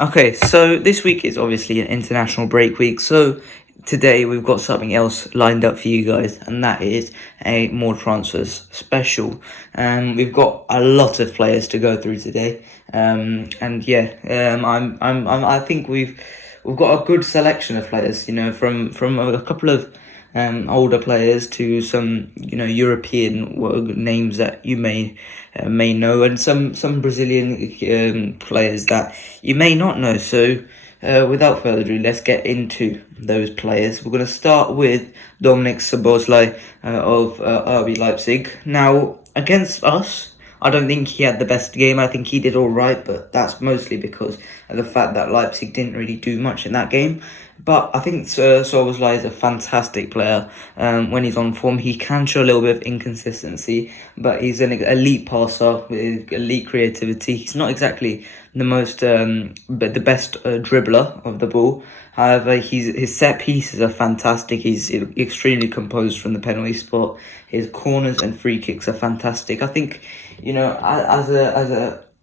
Okay, so this week is obviously an international break week, so today we've got something else lined up for you guys, and that is a more transfers special. We've got a lot of players to go through today, and yeah, I think we've got a good selection of players. You know, from a couple of older players to some European names that you may know, and some Brazilian players that you may not know. So without further ado, let's get into those players. We're going to start with Dominik Szoboszlai of RB Leipzig. Now, against us, I don't think he had the best game. I think he did all right, but that's mostly because of the fact that Leipzig didn't really do much in that game. But I think Szoboszlai is a fantastic player. When he's on form, he can show a little bit of inconsistency, but he's an elite passer with elite creativity. He's not exactly the most, but the best dribbler of the ball. However, his set pieces are fantastic. He's extremely composed from the penalty spot. His corners and free kicks are fantastic. I think,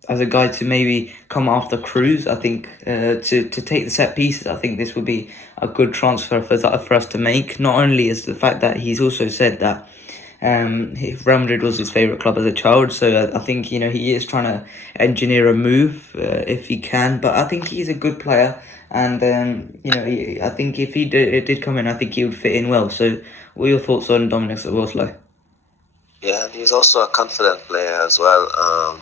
as a guy to maybe come after Cruz, I think to take the set pieces, I think this would be a good transfer for us to make. Not only is the fact that he's also said that Real Madrid was his favourite club as a child, so I think he is trying to engineer a move if he can. But I think he's a good player, and I think if he did come in, I think he would fit in well. So, what are your thoughts on Dominik Szoboszlai? Yeah, and he's also a confident player as well.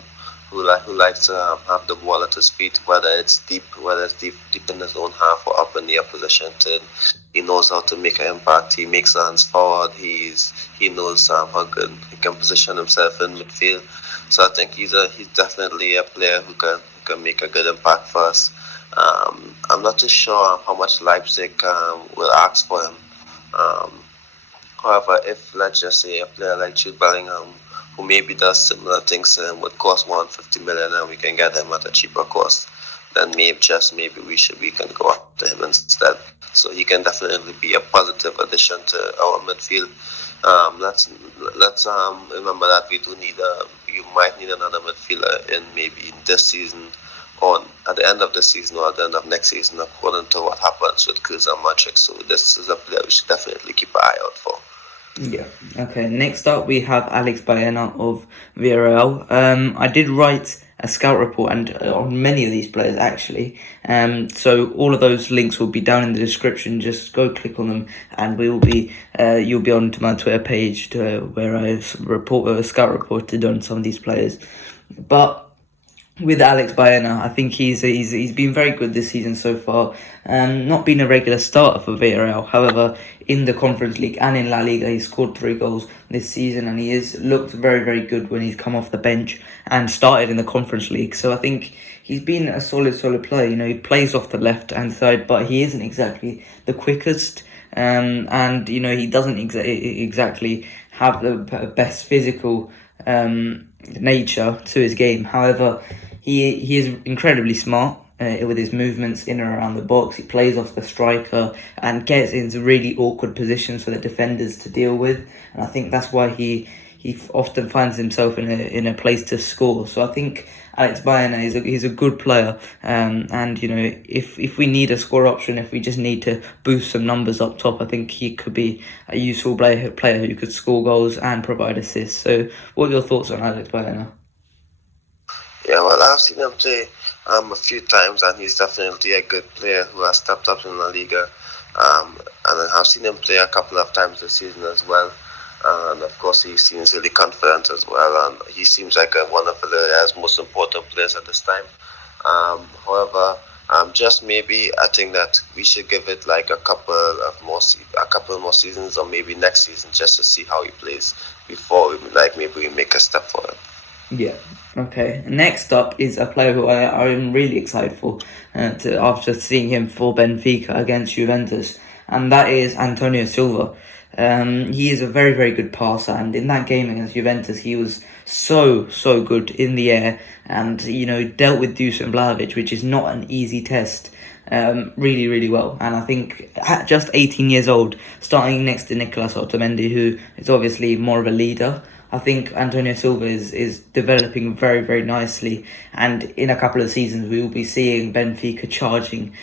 Who likes to have the ball at his feet, whether it's deep in his own half or up in the opposition third. He knows how to make an impact. He makes runs forward. He knows how good he can position himself in midfield. So I think he's definitely a player who can make a good impact for us. I'm not too sure how much Leipzig will ask for him. However, if let's just say a player like Jude Bellingham, who maybe does similar things to him, would cost 150 million and we can get him at a cheaper cost, then maybe we can go after him instead. So he can definitely be a positive addition to our midfield. Let's remember that you might need another midfielder in maybe this season, or at the end of the season, or at the end of next season, according to what happens with Cruz and Modric. So this is a player we should definitely keep an eye out for. Yeah. Okay. Next up, we have Alex Baena of Villarreal. I did write a scout report and on many of these players actually. So all of those links will be down in the description. Just go click on them, and we will be. You'll be onto my Twitter page where I scout reported on some of these players, but. With Alex Baena, I think he's been very good this season so far. Not been a regular starter for Villarreal. However, in the Conference League and in La Liga, he scored 3 goals this season, and he has looked very, very good when he's come off the bench and started in the Conference League. So I think he's been a solid player. He plays off the left-hand side, but he isn't exactly the quickest. And he doesn't exactly have the best physical nature to his game. However, he is incredibly smart with his movements in and around the box. He plays off the striker and gets into really awkward positions for the defenders to deal with, and I think that's why he often finds himself in a place to score. So I think Alex Baena he's a good player, and if we need a score option, if we just need to boost some numbers up top, I think he could be a useful player who could score goals and provide assists. So what are your thoughts on Alex Baena? Yeah, well, I've seen him play a few times, and he's definitely a good player who has stepped up in La Liga. And I've seen him play a couple of times this season as well. And of course, he seems really confident as well, and he seems like one of the most important players at this time. However, just maybe I think that we should give it like a couple more seasons, or maybe next season, just to see how he plays before we make a step forward. Yeah. Okay. Next up is a player who I am really excited for after seeing him for Benfica against Juventus, and that is Antonio Silva. He is a very, very good passer, and in that game against Juventus, he was so good in the air, and dealt with Dusan Vlahovic, which is not an easy test. Really, really well, and I think at just 18 years old, starting next to Nicolas Otamendi, who is obviously more of a leader, I think Antonio Silva is developing very, very nicely, and in a couple of seasons we will be seeing Benfica charging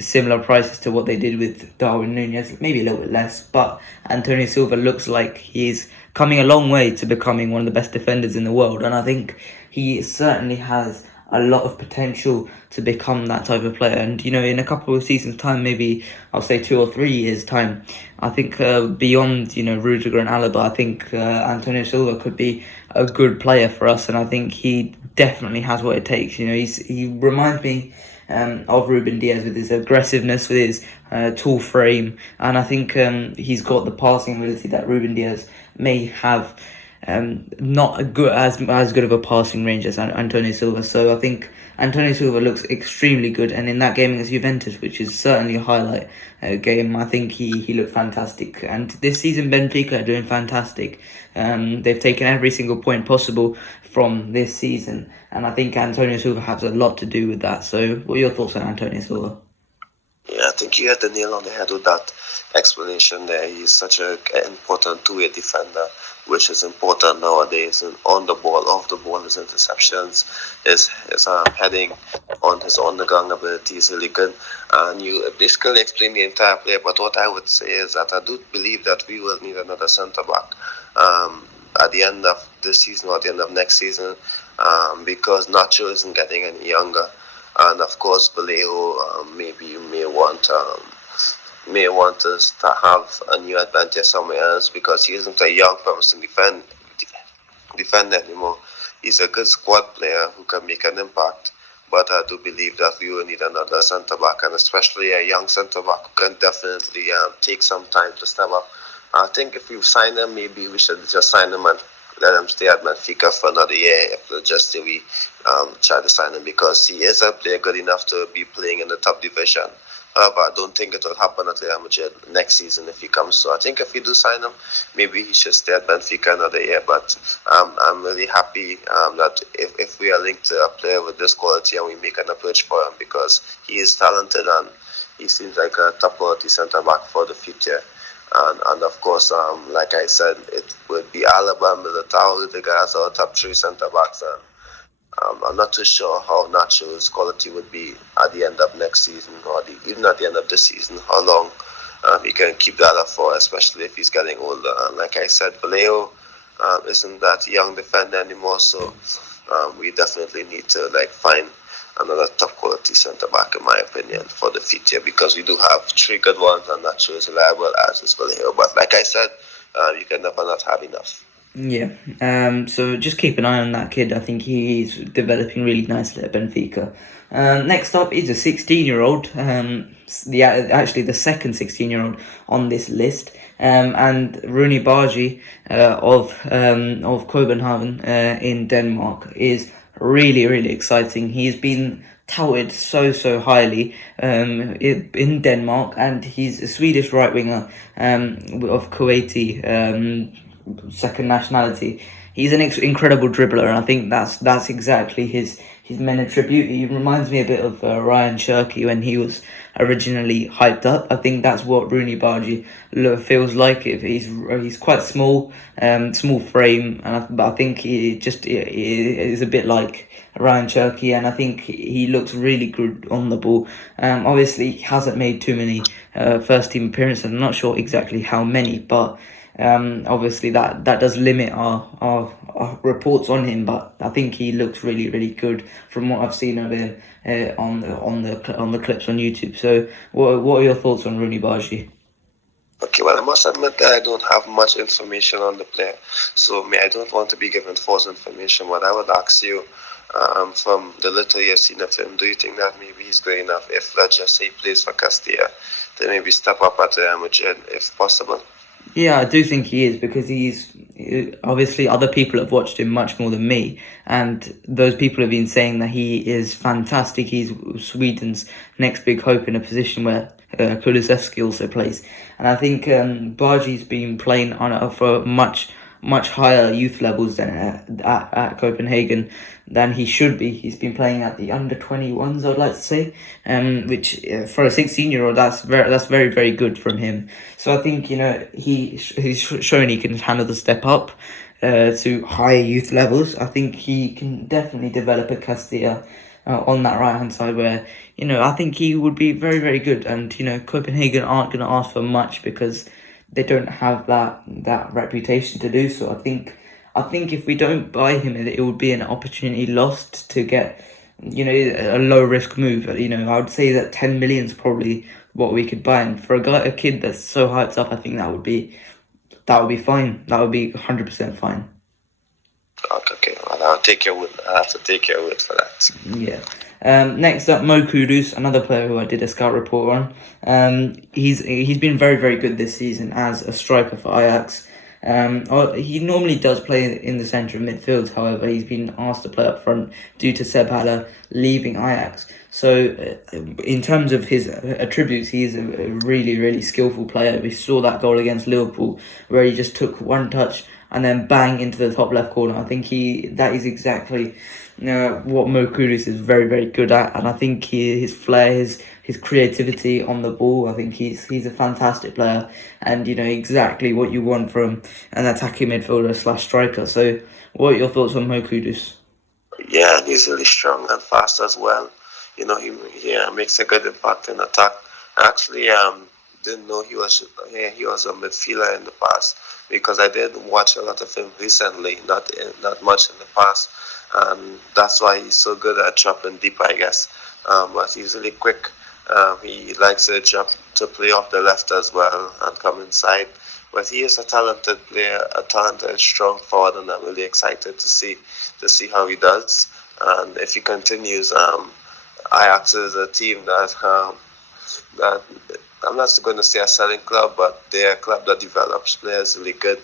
similar prices to what they did with Darwin Núñez, maybe a little bit less, but Antonio Silva looks like he's coming a long way to becoming one of the best defenders in the world, and I think he certainly has a lot of potential to become that type of player. And in a couple of seasons' time, maybe I'll say 2 or 3 years' time, I think beyond Rudiger and Alaba, I think Antonio Silva could be a good player for us, and I think he definitely has what it takes. He reminds me of Ruben Diaz with his aggressiveness, with his tall frame, and I think he's got the passing ability that Ruben Diaz may have. Not as good of a passing range as Antonio Silva. So I think Antonio Silva looks extremely good, and in that game against Juventus, which is certainly a highlight game, I think he looked fantastic. And this season Benfica are doing fantastic. They've taken every single point possible from this season, and I think Antonio Silva has a lot to do with that. So what are your thoughts on Antonio Silva? Yeah, I think you had the nail on the head with that explanation there. He's such an important two-way defender, which is important nowadays. And on the ball, off the ball, his interceptions, his heading, on his on-the-ground ability is really good. And you basically explained the entire play. But what I would say is that I do believe that we will need another centre-back at the end of this season or at the end of next season, because Nacho isn't getting any younger. And of course, Vallejo, maybe you may want us to have a new advantage somewhere else, because he isn't a young, promising defender anymore. He's a good squad player who can make an impact, but I do believe that we will need another centre back, and especially a young centre back who can definitely take some time to step up. I think if we sign him, maybe we should just sign him and let him stay at Benfica for another year. If just say we try to sign him, because he is a player good enough to be playing in the top division. However, I don't think it will happen at Real Madrid next season if he comes. So I think if we do sign him, maybe he should stay at Benfica another year. But I'm really happy that if we are linked to a player with this quality and we make an approach for him, because he is talented and he seems like a top quality centre back for the future. And of course, like I said, it would be Alaba, Militao, Rudiger as our top three centre backs. And I'm not too sure how Nacho's quality would be at the end of next season, or even at the end of this season, how long he can keep that up for, especially if he's getting older. And like I said, Vallejo isn't that young defender anymore, so we definitely need to find another top quality centre back, in my opinion, for the future, because we do have three good ones, and Nacho is reliable as is Vallejo. But like I said, you can never not have enough. Yeah, so just keep an eye on that kid. I think he's developing really nicely at Benfica. Next up is a 16-year-old, actually the second 16-year-old on this list, and Rooney Bargi of Copenhagen in Denmark is really, really exciting. He's been touted so highly in Denmark, and he's a Swedish right winger of Kuwaiti second nationality. He's an incredible dribbler, and I think that's exactly his main attribute. He reminds me a bit of Ryan Cherky when he was originally hyped up. I think that's what Rooney Bargi feels like. If he's quite small, small frame, but I think he is a bit like Ryan Cherky, and I think he looks really good on the ball. Obviously, he hasn't made too many first team appearances. I'm not sure exactly how many, but obviously that does limit our reports on him, but I think he looks really, really good from what I've seen of him on the clips on YouTube. So what are your thoughts on Rooney Bargi? Okay, well, I must admit that I don't have much information on the player, so I don't want to be given false information. But I would ask you, from the little you've seen of him, do you think that maybe he's good enough, if let's just say he plays for Castilla, to maybe step up at Real Madrid if possible? Yeah, I do think he is, because he's obviously, other people have watched him much more than me, and those people have been saying that he is fantastic. He's Sweden's next big hope in a position where Kulusevski also plays, and I think Bargi's been playing for much higher youth levels than at Copenhagen than he should be. He's been playing at the under 21s, I'd like to say, which for a 16-year-old, that's very, very good from him. So I think he's shown he can handle the step up. to higher youth levels. I think he can definitely develop a Castilla on that right hand side where, I think he would be very, very good. And, Copenhagen aren't going to ask for much because they don't have that reputation to do so. I think if we don't buy him, it would be an opportunity lost to get, a low risk move. I would say that 10 million is probably what we could buy him for a kid that's so hyped up. I think that would be fine. That would be 100% fine. Okay. Well, I'll take your word. I have to take your word for that. Yeah. Next up, Mo Kudus, another player who I did a scout report on. He's been very, very good this season as a striker for Ajax. He normally does play in the centre of midfield. However, he's been asked to play up front due to Seb Haller leaving Ajax. So, in terms of his attributes, he's a really, really skillful player. We saw that goal against Liverpool where he just took one touch and then bang into the top left corner. I think that is exactly what Mo Kudus is very, very good at, and I think his flair, his creativity on the ball, I think he's a fantastic player, and exactly what you want from an attacking midfielder / striker. So, what are your thoughts on Mo Kudus? Yeah, and he's really strong and fast as well. He makes a good impact in attack. Actually, didn't know he was a midfielder in the past because I did watch a lot of him recently, not much in the past, and that's why he's so good at dropping deep, I guess. But he's really quick. He likes to play off the left as well and come inside. But he is a talented player, a talented, strong forward, and I'm really excited to see how he does. And if he continues, Ajax is a team that I'm not going to say a selling club, but they're a club that develops players really good.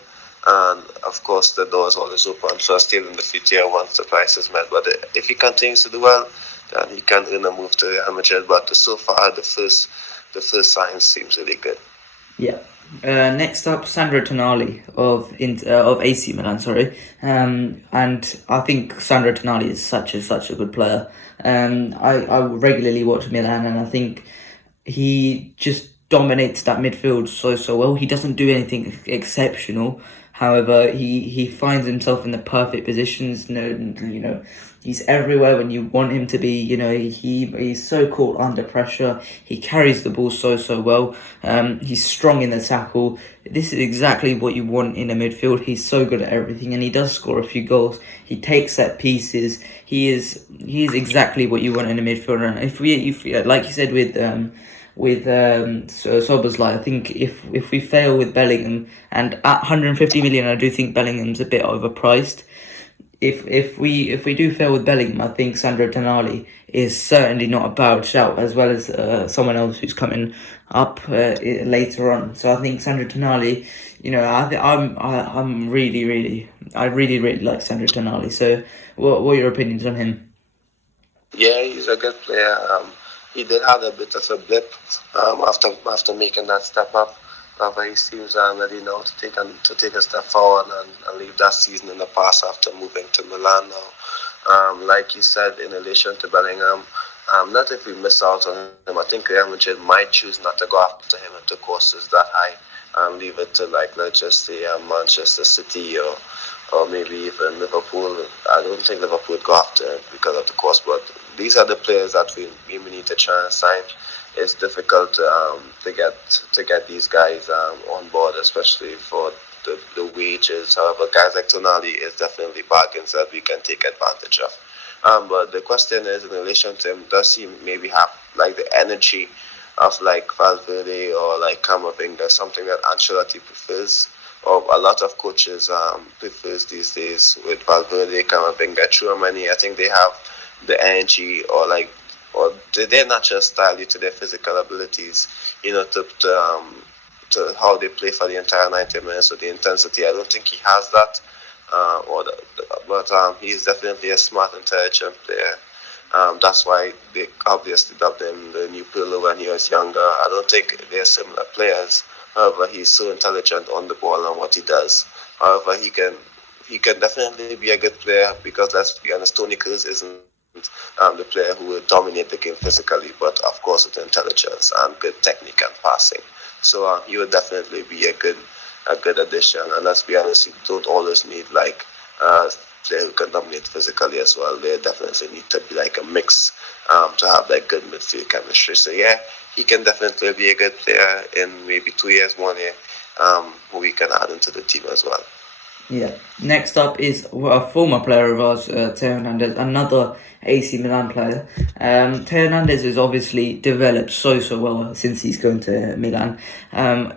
And of course, the door is always open for still in the future once the price is met. But if he continues to do well, then he can move to Real Madrid. But so far, the first sign seems really good. Yeah. Next up, Sandro Tonali of AC Milan. Sorry, and I think Sandro Tonali is such a good player. I regularly watch Milan, and I think he just dominates that midfield so well. He doesn't do anything exceptional. However, he finds himself in the perfect positions. He's everywhere when you want him to be. He's so caught under pressure. He carries the ball so well. He's strong in the tackle. This is exactly what you want in a midfield. He's so good at everything, and he does score a few goals. He takes set pieces. He is exactly what you want in a midfielder. And if like you said with Szoboszlai, I think if we fail with Bellingham, and at 150 million, I do think Bellingham's a bit overpriced. If we do fail with Bellingham, I think Sandro Tonali is certainly not a bad shout, as well as someone else who's coming up later on. So I think Sandro Tonali, I really like Sandro Tonali. So what are your opinions on him? Yeah, he's a good player. He did have a bit of a blip after making that step up. But he seems ready now to take a step forward and leave that season in the past after moving to Milan now. Like you said, in relation to Bellingham, not if we miss out on him. I think Real Madrid might choose not to go after him if the cost is that high and leave it to let's just say Manchester City or maybe even Liverpool. I don't think Liverpool would go after him because of the cost, but these are the players that we need to try and sign. It's difficult to get these guys on board, especially for the wages. However, guys like Tonali is definitely bargains that we can take advantage of. But the question is, in relation to him, does he maybe have the energy of Valverde or Camavinga, something that Ancelotti prefers, or a lot of coaches prefers these days with Valverde, Camavinga, Tchouaméni? I think they have the energy or their natural style due to their physical abilities, to how they play for the entire 90 minutes with the intensity. I don't think he has that, but he's definitely a smart, intelligent player. That's why they obviously dubbed him the new Pirlo when he was younger. I don't think they're similar players. However, he's so intelligent on the ball and what he does. However, he can definitely be a good player because, let's be honest, Toni Kroos isn't the player who will dominate the game physically, but of course with intelligence and good technique and passing. So he would definitely be a good a good addition. And let's be honest, you don't always need like player who can dominate physically as well. They definitely need to be like a mix to have that good midfield chemistry. So yeah, he can definitely be a good player in maybe 2 years, 1 year, who we can add into the team as well. Yeah. Next up is a former player of ours, Teo Hernandez, another AC Milan player. Teo Hernandez has obviously developed so well since he's gone to Milan.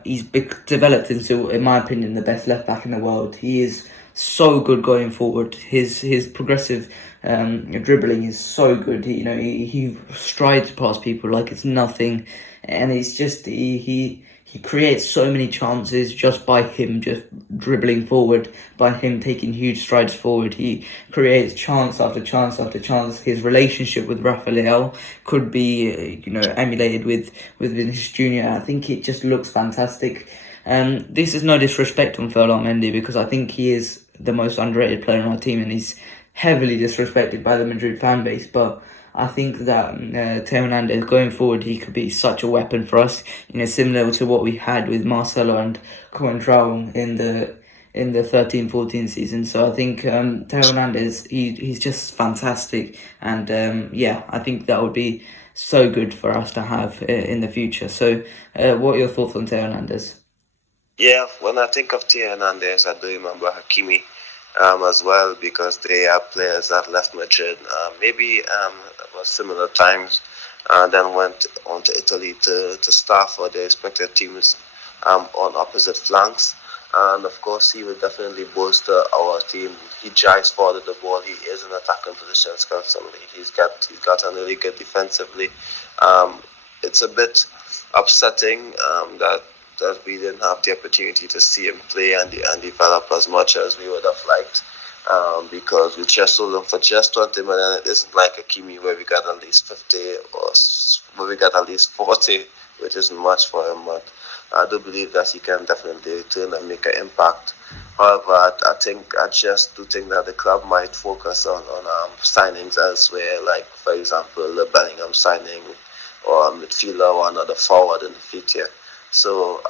He's developed into, in my opinion, the best left back in the world. He is so good going forward. His progressive dribbling is so good. He strides past people like it's nothing, and it's just he creates so many chances just by him just dribbling forward, by him taking huge strides forward. He creates chance after chance after chance. His relationship with Rafael could be, emulated with Vinicius Junior. I think it just looks fantastic. This is no disrespect on Ferland Mendy, because I think he is the most underrated player on our team, and he's heavily disrespected by the Madrid fan base. But I think that Teo Hernandez going forward, he could be such a weapon for us. Similar to what we had with Marcelo and Coentrao in the 13-14 season. So I think Teo Hernandez, he's just fantastic, and I think that would be so good for us to have in the future. So what are your thoughts on Teo Hernandez? Yeah, when I think of Teo Hernandez, I do remember Hakimi as well, because they are players that left Madrid maybe at similar times, then went on to Italy to staff for their respective teams on opposite flanks. And of course, he will definitely bolster our team. He drives forward the ball. He is in attacking positions constantly. He's got on really good defensively. It's a bit upsetting that we didn't have the opportunity to see him play and develop as much as we would have liked, because we just sold him for just 20 million. It isn't like Hakimi where we got at least 50 or where we got at least 40, which isn't much for him. But I do believe that he can definitely return and make an impact. However, I just do think that the club might focus on signings elsewhere, like for example the Bellingham signing, or a midfielder or another forward in the future. So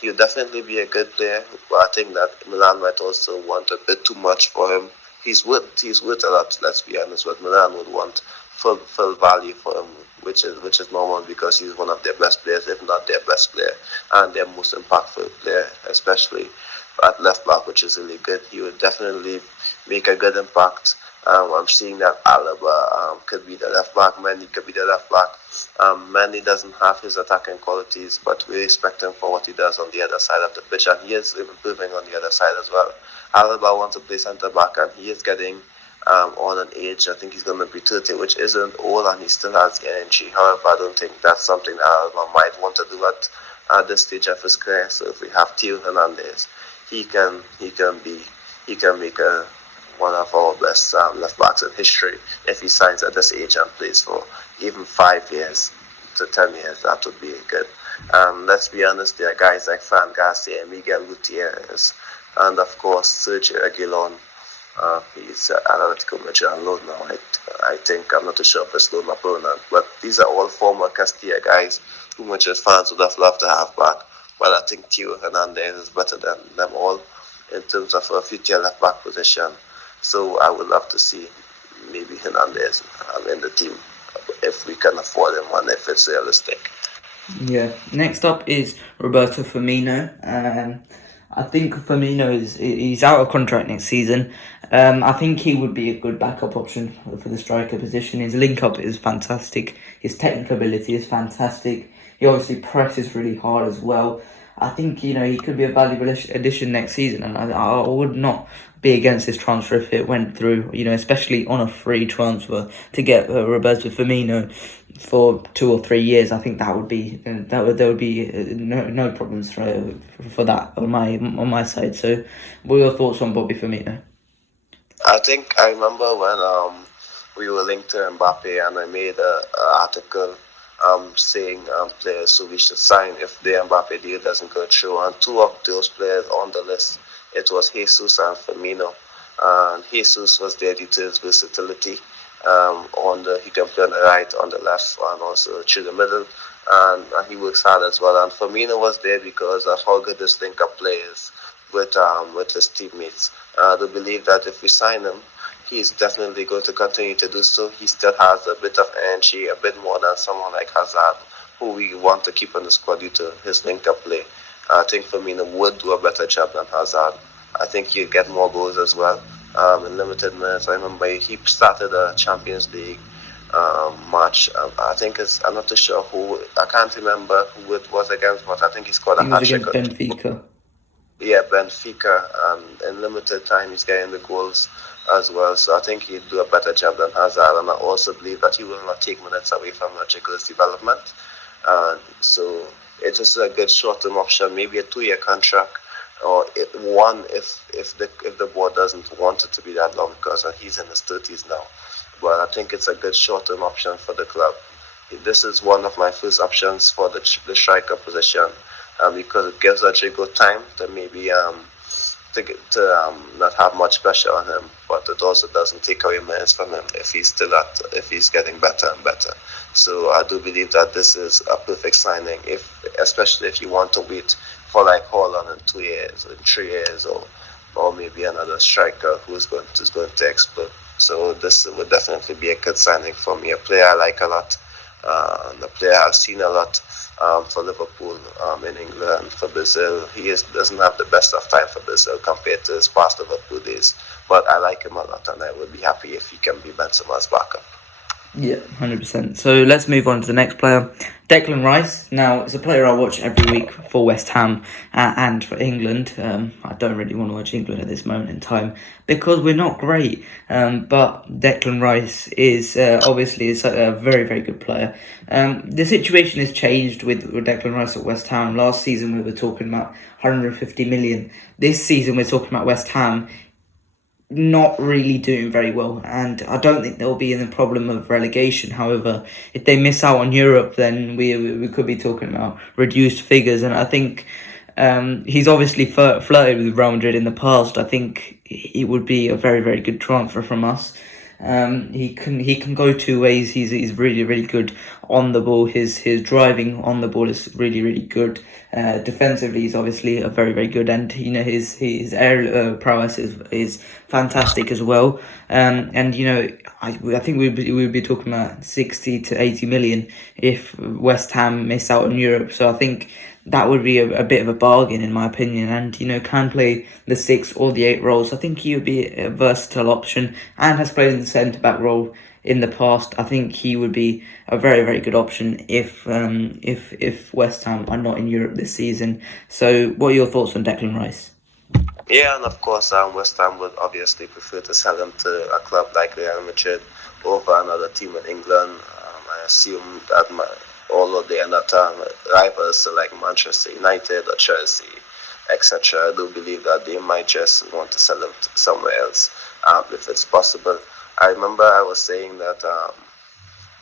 he'll definitely be a good player, but I think that Milan might also want a bit too much for him. He's worth a lot. Let's be honest, but Milan would want full value for him, which is normal, because he's one of their best players, if not their best player, and their most impactful player, especially at left back, which is really good. He would definitely make a good impact. I'm seeing that Alaba could be the left back, Mendy could be the left back. Mendy doesn't have his attacking qualities, but we respect him for what he does on the other side of the pitch, and he is improving on the other side as well. Alaba wants to play centre back, and he is getting on an age. I think he's going to be 30, which isn't old, and he still has the energy. However, I don't think that's something that Alaba might want to do at this stage of his career. So if we have Teo Hernandez, he can make one of our best left backs in history if he signs at this age and plays for even 5 years to 10 years. That would be good. Let's be honest, there are guys like Fran Garcia, Miguel Gutierrez, and of course Sergio Aguilon. He's at Atletico Madrid on loan now. I think, I'm not too sure if it's loan or permanent, but these are all former Castilla guys who Madrid fans would have loved to have back. But I think Teo Hernandez is better than them all in terms of a future left back position. So I would love to see maybe Hernandez in the team if we can afford him and if it's realistic. Yeah. Next up is Roberto Firmino. I think Firmino he's out of contract next season. I think he would be a good backup option for the striker position. His link up is fantastic. His technical ability is fantastic. He obviously presses really hard as well. I think he could be a valuable addition next season, and I would not be against this transfer if it went through. Especially on a free transfer to get Roberto Firmino for 2 or 3 years. I think there would be no problems for that on my side. So, what are your thoughts on Bobby Firmino? I remember when we were linked to Mbappe, and I made an article saying players who we should sign if the Mbappe deal doesn't go through. And two of those players on the list, it was Jesus and Firmino. And Jesus was there due to his versatility. He can play on the right, on the left, and also through the middle. and he works hard as well. And Firmino was there because of how good his link-up play is with his teammates. I do believe that if we sign him, he's definitely going to continue to do so. He still has a bit of energy, a bit more than someone like Hazard, who we want to keep on the squad due to his link-up play. I think Firmino would do a better job than Hazard. I think he'd get more goals as well in limited minutes. I remember he started a Champions League match. I think I'm not too sure who. I can't remember who it was against, but I think he scored I a think it was hat-trick. against Benfica. Yeah, Benfica, in limited time he's getting the goals as well. So I think he'd do a better job than Hazard, and I also believe that he will not take minutes away from Rodrigo's development. So it's just a good short-term option, maybe a 2-year contract, or if the board doesn't want it to be that long because he's in his 30s now. But I think it's a good short-term option for the club. This is one of my first options for the striker position, because it gives Rodrigo time to maybe not have much pressure on him, but it also doesn't take away minutes from him if he's getting better and better. So I do believe that this is a perfect signing, especially if you want to wait for like Haaland in 2 years, in 3 years, or maybe another striker who's going to explode. So this would definitely be a good signing for me. A player I like a lot, and a player I've seen a lot for Liverpool, in England, for Brazil. Doesn't have the best of time for Brazil compared to his past Liverpool days, but I like him a lot, and I would be happy if he can be Benzema's backup. Yeah, 100%. So let's move on to the next player, Declan Rice. Now, it's a player I watch every week for West Ham and for England. I don't really want to watch England at this moment in time because we're not great. But Declan Rice is obviously a very, very good player. The situation has changed with Declan Rice at West Ham. Last season, we were talking about 150 million. This season, we're talking about West Ham not really doing very well, and I don't think they'll be in the problem of relegation. However, if they miss out on Europe, then we could be talking about reduced figures, and I think he's obviously flirted with Real Madrid in the past. I think it would be a very, very good transfer from us. He can go two ways. He's really, really good on the ball. His driving on the ball is really, really good. Defensively, he's obviously a very, very good, and his aerial prowess is fantastic as well. And I think we'd be talking about 60 to 80 million if West Ham miss out on Europe. So I think that would be a bit of a bargain in my opinion, and can play the 6 or the 8 roles. I think he would be a versatile option and has played in the centre back role in the past. I think he would be a very, very good option if West Ham are not in Europe this season. So what are your thoughts on Declan Rice? Yeah, and of course, West Ham would obviously prefer to sell him to a club like Real Madrid over another team in England. I assume that all of the other rivals, so like Manchester United or Chelsea, etc., I do believe that they might just want to sell him somewhere else if it's possible. I remember I was saying that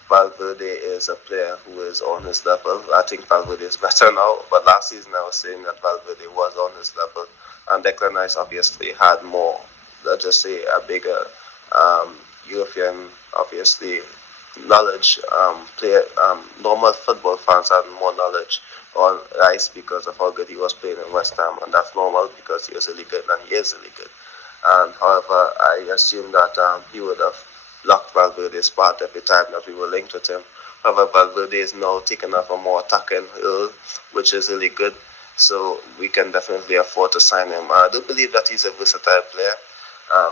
Valverde is a player who is on his level. I think Valverde is better now, but last season I was saying that Valverde was on his level, and Declan Rice obviously had more, let's just say, a bigger European, obviously, knowledge. Normal football fans had more knowledge on Rice because of how good he was playing in West Ham, and that's normal because he was really good and he is really good. And however, I assume that he would have locked Valverde's spot every time that we were linked with him. However, Valverde is now taking up a more attacking role, which is really good. So we can definitely afford to sign him. I do believe that he's a versatile player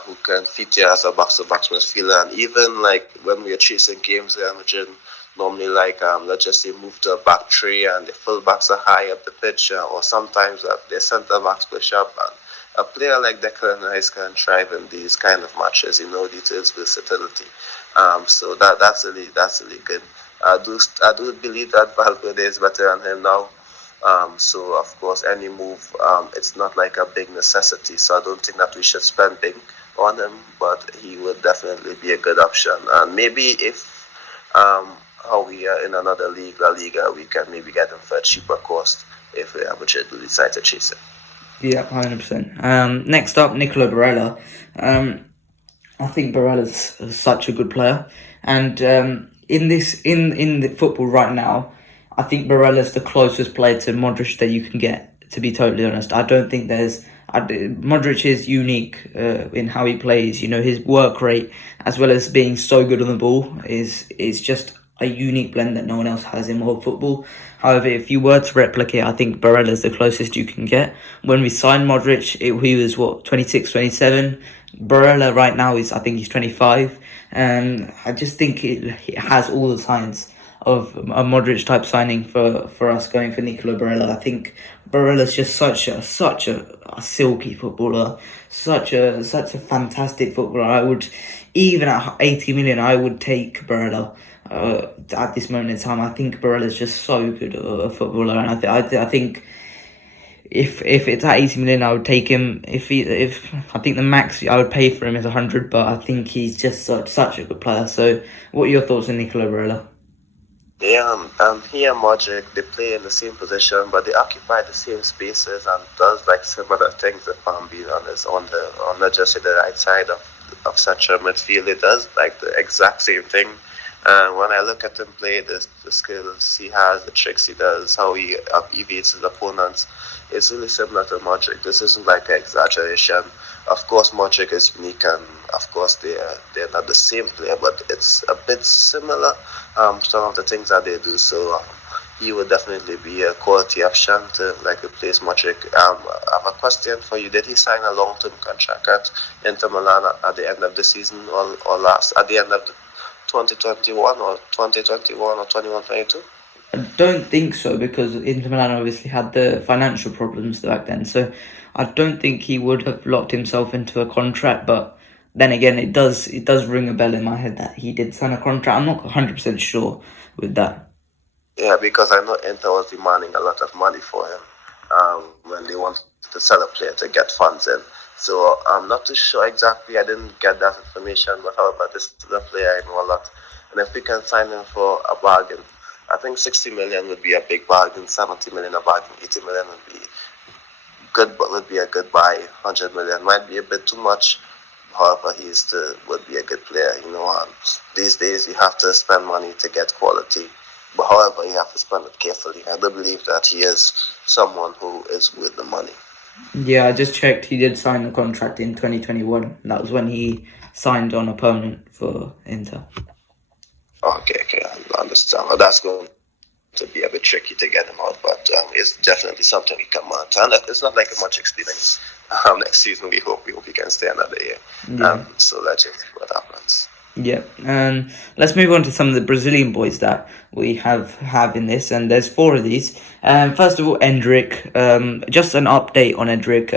who can feature as a box-to-box midfielder. And even like when we are chasing games, Real Madrid normally let's just say move to a back three and the full backs are high up the pitch, or sometimes their centre backs push up. And a player like Declan Rice can thrive in these kind of matches, due to his versatility. So that's really good. I do believe that Valverde is better than him now. So of course, any move, it's not like a big necessity. So I don't think that we should spend big on him, but he would definitely be a good option. And maybe if how we are in another league, La Liga, we can maybe get him for a cheaper cost if Real Madrid do decide to chase him. Yeah, 100%. Next up, Nicola Barella. I think Barella's such a good player, and in the football right now, I think Barella's the closest player to Modric that you can get. To be totally honest, I don't think there's. Modric is unique in how he plays. You know, his work rate as well as being so good on the ball is just a unique blend that no one else has in world football. However, if you were to replicate, I think Barella's the closest you can get. When we signed Modric, he was what 26, 27. Barella right now is I think he's 25, and I just think it has all the signs of a Modric type signing for us going for Nicola Barella. I think Barella's just such a silky footballer, such a fantastic footballer. I would even at 80 million, I would take Barella. At this moment in time, I think Barella's just so good a footballer, and I think if it's at 80 million, I would take him. If I think the max I would pay for him is 100, but I think he's just such a good player. So, what are your thoughts on Nicola Barella? Yeah, he and Modric, they play in the same position, but they occupy the same spaces and does like similar things. If I'm being honest, on the just the right side of central midfield, it does like the exact same thing. And when I look at him play, the skills he has, the tricks he does, how he evades his opponents, it's really similar to Modric. This isn't like an exaggeration. Of course, Modric is unique, and of course they're not the same player, but it's a bit similar. Some of the things that they do. So he would definitely be a quality option to like replace Modric. I have a question for you. Did he sign a long-term contract at Inter Milan at the end of the season or last at the end of the 2021 or 2021 or 21-22? I don't think so because Inter Milan obviously had the financial problems back then. So I don't think he would have locked himself into a contract. But then again, it does ring a bell in my head that he did sign a contract. I'm not 100% sure with that. Yeah, because I know Inter was demanding a lot of money for him when they wanted to sell a player to get funds in. So I'm not too sure exactly. I didn't get that information, but however, this is a player I know a lot. And if we can sign him for a bargain, I think 60 million would be a big bargain, 70 million a bargain, 80 million would be good, but would be a good buy. 100 million might be a bit too much. However, would be a good player. You know, these days you have to spend money to get quality. But however, you have to spend it carefully. I do believe that he is someone who is worth the money. Yeah, I just checked. He did sign the contract in 2021. That was when he signed on a permanent for Inter. Okay, I understand. Well, that's going to be a bit tricky to get him out, but it's definitely something we can monitor. And it's not like a much experience. Next season, we hope we can stay another year. Yeah. So let's see what happens. Yeah, and let's move on to some of the Brazilian boys that we have in this, and there's four of these. First of all, Endrick. Just an update on Endrick.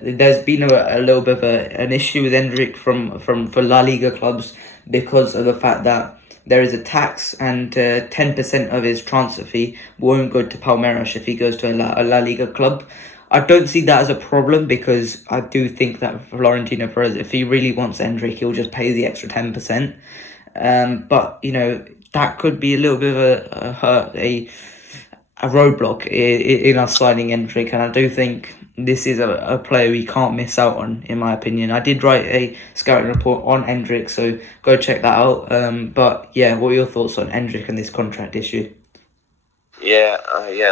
There's been a little bit of an issue with Endrick for La Liga clubs because of the fact that there is a tax and 10% of his transfer fee won't go to Palmeiras if he goes to a La Liga club. I don't see that as a problem because I do think that Florentino Perez, if he really wants Endrick, he'll just pay the extra 10%. But you know that could be a little bit of a roadblock in us signing Endrick, and I do think this is a player we can't miss out on, in my opinion. I did write a scouting report on Endrick, so go check that out. But yeah, what are your thoughts on Endrick and this contract issue? Yeah,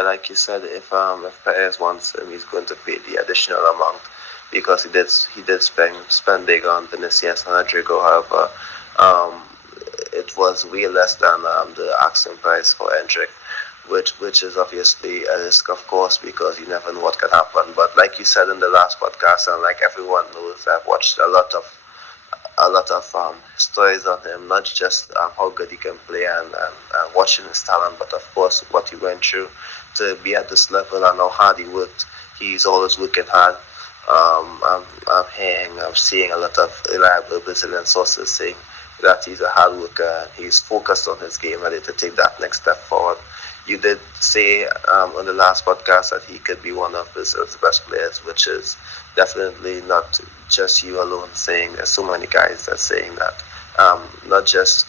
like you said, if Perez wants him, he's going to pay the additional amount because he did spend big on Vinicius and Rodrigo. However, it was way less than the asking price for Endrick, which is obviously a risk, of course, because you never know what can happen. But like you said in the last podcast, and like everyone knows, I've watched a lot of stories on him, not just how good he can play and watching his talent, but of course what he went through to be at this level and how hard he worked. He's always working hard. I'm seeing a lot of reliable Brazilian sources saying that he's a hard worker. He's focused on his game, ready to take that next step forward. You did say on the last podcast that he could be one of Brazil's best players, which is definitely not just you alone saying. There's so many guys that are saying that. Not just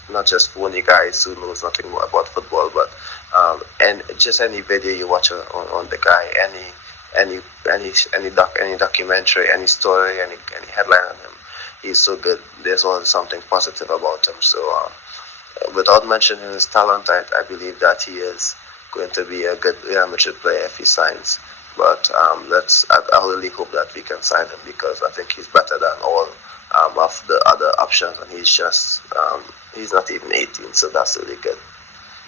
phony guys who knows nothing more about football, but and just any video you watch on the guy, any documentary, any story, any headline on him, he's so good. There's always something positive about him. So without mentioning his talent, I believe that he is going to be a good Real Madrid player if he signs. But I really hope that we can sign him because I think he's better than all of the other options, and he's not even 18, so that's really good.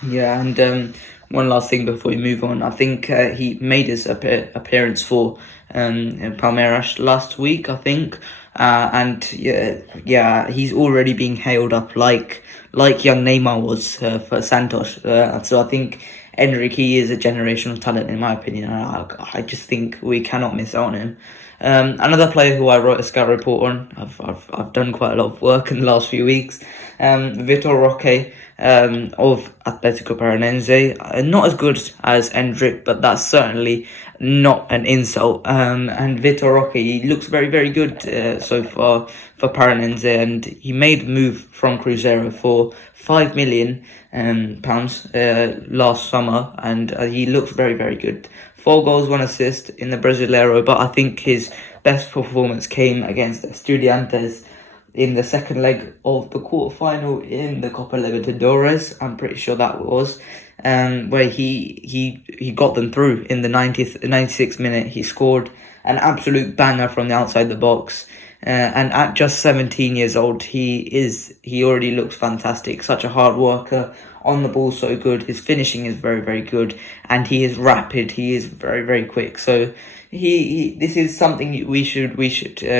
Yeah, and one last thing before we move on, I think he made his appearance for Palmeiras last week, I think, and yeah, he's already being hailed up like young Neymar was for Santos. So I think Enrique is a generational talent, in my opinion. I just think we cannot miss out on him. Another player who I wrote a scout report on, I've done quite a lot of work in the last few weeks, Vitor Roque of Atletico Paranaense. Not as good as Endrick, but that's certainly not an insult. And Vitor Roque, he looks very, very good so far for Paranaense, and he made a move from Cruzeiro for £5 million last summer, and he looks very, very good. 4 goals, 1 assist in the Brasileiro, but I think his best performance came against Estudiantes in the second leg of the quarterfinal in the Copa Libertadores. I'm pretty sure that was where he got them through in the 96th minute. He scored an absolute banger from the outside the box. And at just 17 years old, he already looks fantastic. Such a hard worker, on the ball so good. His finishing is very, very good, and he is rapid. He is very, very quick. So this is something we should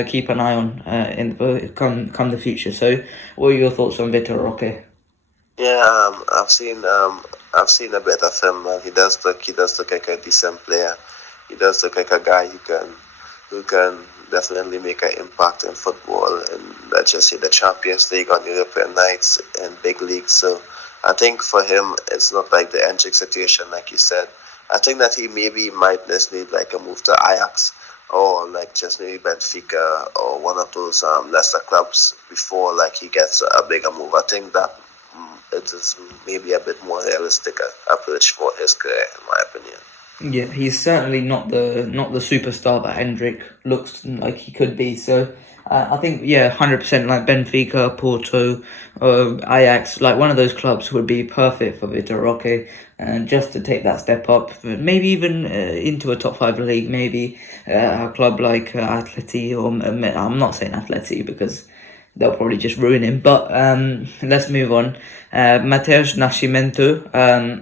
keep an eye on in the come the future. So what are your thoughts on Vitor Roque? Yeah, I've seen a bit of him. He does look like a decent player. He does look like a guy who can definitely make an impact in football, and let's just say the Champions League, on European nights, and big leagues. So I think for him, it's not like the Endrick situation, like you said. I think that he might just need like a move to Ajax, or like just maybe Benfica or one of those lesser clubs before like he gets a bigger move. I think that it is maybe a bit more realistic approach for his career, in my opinion. Yeah, he's certainly not the superstar that Hendrick looks like he could be. So I think 100% like Benfica, Porto, Ajax, like one of those clubs would be perfect for Vitor Roque, and just to take that step up, maybe even into a top 5 league, maybe a club like Atleti, or I'm not saying Atleti because they'll probably just ruin him. But let's move on. Mateus Nascimento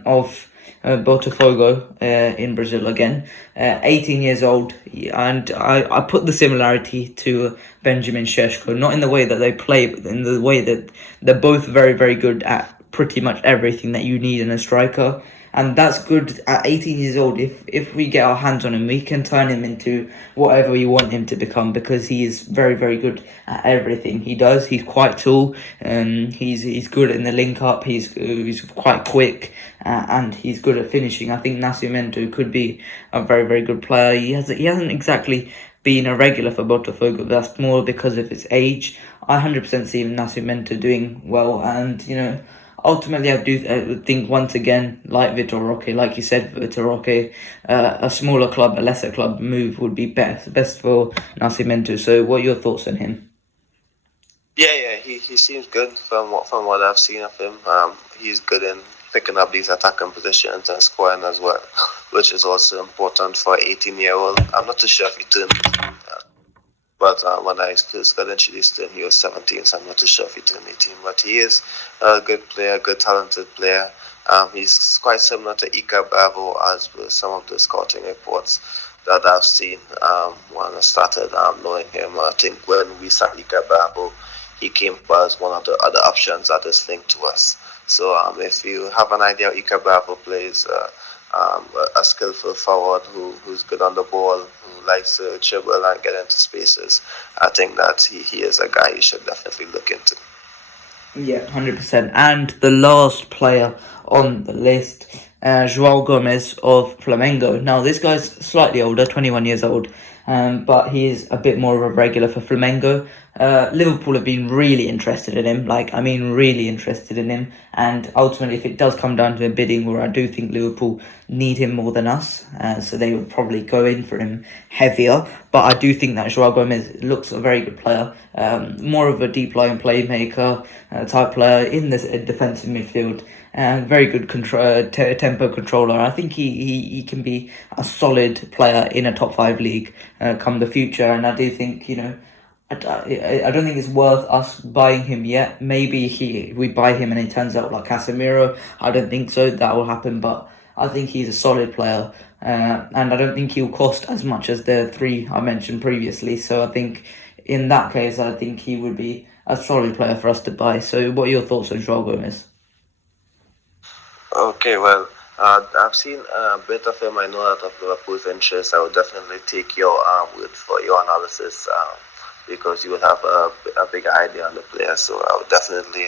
of Botafogo in Brazil again, 18 years old, and I put the similarity to Benjamin Šeško, not in the way that they play, but in the way that they're both very, very good at pretty much everything that you need in a striker. And that's good at 18 years old. If we get our hands on him, we can turn him into whatever we want him to become, because he is very, very good at everything he does. He's quite tall, he's good in the link up, he's quite quick, and he's good at finishing. I think Nascimento could be a very, very good player. He hasn't exactly been a regular for Botafogo, but that's more because of his age. I 100% see Nascimento doing well, and ultimately, I do think once again, like Vitor Roque, like you said, Vitor Roque, a smaller club, a lesser club move would be best for Nascimento. So, what are your thoughts on him? Yeah, he seems good from what I've seen of him. He's good in picking up these attacking positions and scoring as well, which is also important for an 18-year-old. I'm not too sure if he turned 18, but when I first got introduced to him, he was 17, so I'm not too sure if he turned 18. But he is a good player, good talented player. He's quite similar to Ika Bravo, as per some of the scouting reports that I've seen when I started knowing him. I think when we signed Ika Bravo, he came as one of the other options that is linked to us. So if you have an idea how Ika Bravo plays, a skillful forward who's good on the ball, who likes to dribble and get into spaces, I think that he is a guy you should definitely look into. Yeah, 100%. And the last player on the list, João Gomes of Flamengo. Now, this guy's slightly older, 21 years old, but he is a bit more of a regular for Flamengo. Liverpool have been really interested in him, really interested in him, and ultimately if it does come down to a bidding where I do think Liverpool need him more than us, so they will probably go in for him heavier, but I do think that João Gomes looks a very good player, more of a deep line playmaker type player in this defensive midfield, very good tempo controller. I think he can be a solid player in a top 5 league come the future, and I do think, I don't think it's worth us buying him yet. Maybe we buy him and it turns out like Casemiro. I don't think so. That will happen, but I think he's a solid player, and I don't think he'll cost as much as the 3 I mentioned previously. So I think in that case, I think he would be a solid player for us to buy. So what are your thoughts on Joao Gomez? Okay, well, I've seen a bit of him. I know that of Liverpool's interest. I would definitely take your word for your analysis, because you would have a big idea on the player. So I would definitely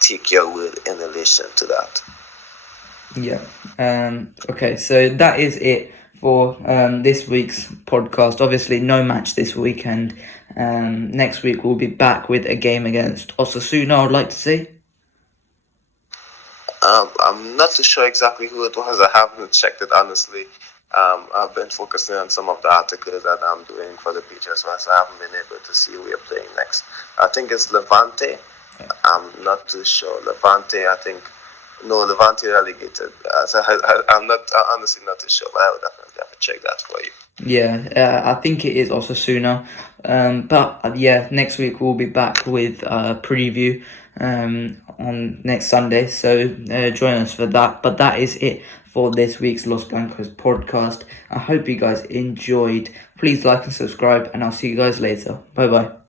take your word in relation to that. Yeah. Okay, so that is it for this week's podcast. Obviously, no match this weekend. Next week we'll be back with a game against Osasuna, I'd like to see. I'm not too sure exactly who it was. I haven't checked it, honestly. I've been focusing on some of the articles that I'm doing for the page as well, so I haven't been able to see who we're playing next. I think it's Levante. I'm not too sure. Levante, I think. No, Levante relegated. I'm honestly not too sure, but I would definitely have to check that for you. Yeah, I think it is Osasuna. But yeah, next week we'll be back with a preview on next Sunday. So join us for that. But that is it for this week's Los Blancos podcast. I hope you guys enjoyed. Please like and subscribe, and I'll see you guys later. Bye bye.